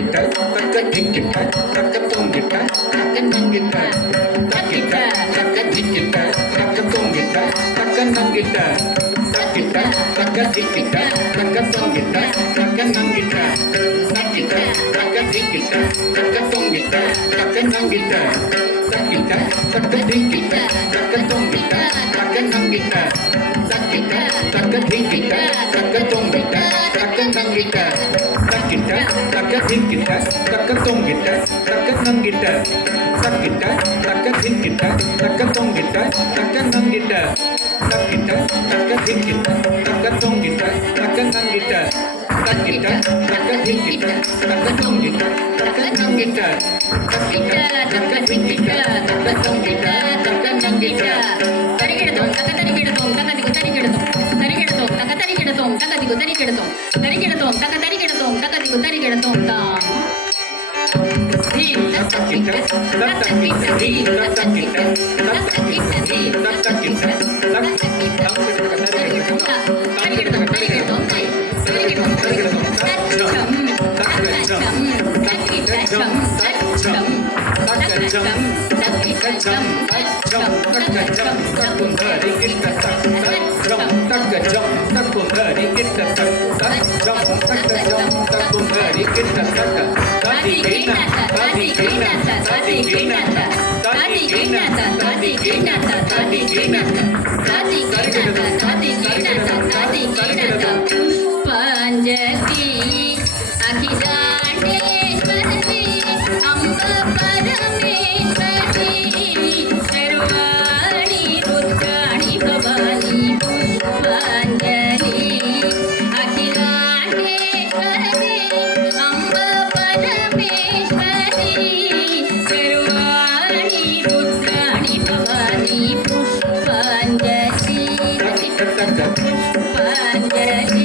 தக்கிட்ட தக்க திக்கிட்ட தக்க தொங்கிட்ட தக்க நங்கிட்ட தக்கிட்ட தக்க திக்கிட்ட தக்க தொங்கிட்ட தக்க நங்கிட்ட தக்கிட்ட தக்க திக்கிட்ட தக்க தொங்கிட்ட தக்க நங்கிட்ட தக்கிட்ட தக்க திக்கிட்ட தக்க தொங்கிட்ட தக்க நங்கிட்ட தக்கிட்ட தக்க திக்கிட்ட தக்க தொங்கிட்ட தக்க நங்கிட்ட தக்கிட்ட தக்க திக்கிட்ட தக்க தொங்கிட்ட தக்க நங்கிட்ட தக்கிட்ட தக்க திக்கிட்ட தக்க தொங்கிட்ட தக்க நங்கிட்ட தக்கிட்ட தக்க திக்கிட்ட தக்க தொங்கிட்ட தக்க நங்கிட்ட தக்கிட்ட தக்க திக்கிட்ட தக்க தொங்கிட்ட தக்க நங்கிட்ட தக்கிட்ட தக்க திக்கிட்ட தக்க தொங்கிட்ட தக்க நங்கிட்ட தக்கிட்ட தக்க திக்கிட்ட தக்க தொங்கிட்ட தக்க நங்கிட்ட தரிகிடத்தோம் தக்க தரிகிடத்தோம் தக்க திகு தரிகிடத்தோம் தரிகிடத்தோம் தக்க தரிகிடத்தோம் தக்க திகு தரிகிடத்தோம் தரிகிடத்தோம் தக்க தரிகிடத்தோம் தக்க திகு தரிகிடத்தோம் தாம் தக்கிட்ட தக்கிட்ட தக்கிட்ட தக்கிட்ட புஷ்பாஞ்சலி அகிலாண்டேஸ்வரி அம்ப பரமேஸ்வரி சர்வாணி ருத்ராணி பவானி புஷ்பாஞ்சலி அகிலாண்டேஸ்வரி அம்ப பரமேஸ்வரி சர்வாணி ருத்ராணி பவானி புஷ்பாஞ்சலி புஷ்பாஞ்சலி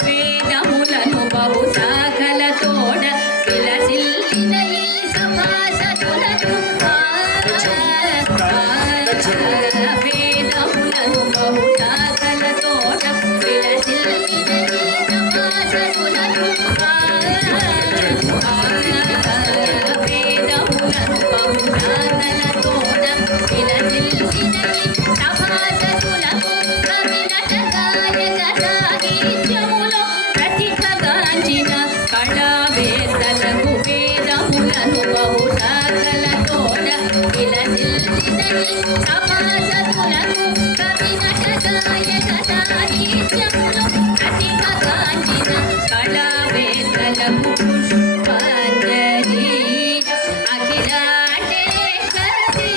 వేదములను బహు శాఖలతోడ విలసిల్లిన ఈ సమాసతులకు వేదములను బహు శాఖలతోడ విలసిల్లిన ఈ సమాసతులకు వేదములను బహు శాఖలతోడ విలసిల్లిన ఈ సమాసతులకు కవినట గాయక సాహిత్యములో ప్రతిభగాంచిన కళావేత్తలకు వేదములను బహు శాఖలతోడ విలసిల్లిన ఈ సమాసతులకు కవినట గాయక సాహిత్యములో ప్రతిభగాంచిన కళావేత్తలకు పుష్పాంజలి అఖిలాండేశ్వరి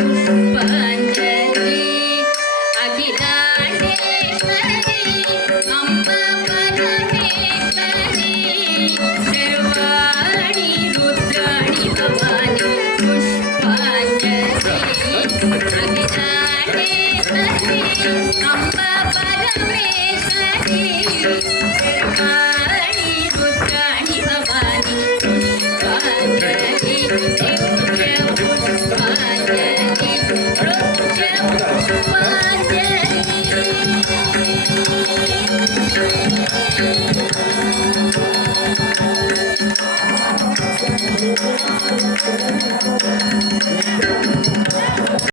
పుష్పాంజలి అఖిలాండేశ్వరి అంబ పరమేశ్వరి సర్వాణి రుద్రాణి భవాని పుష్పాంజలి అఖిలాండేశ్వరి అంబ పరమేశ్వరి సర్వాణి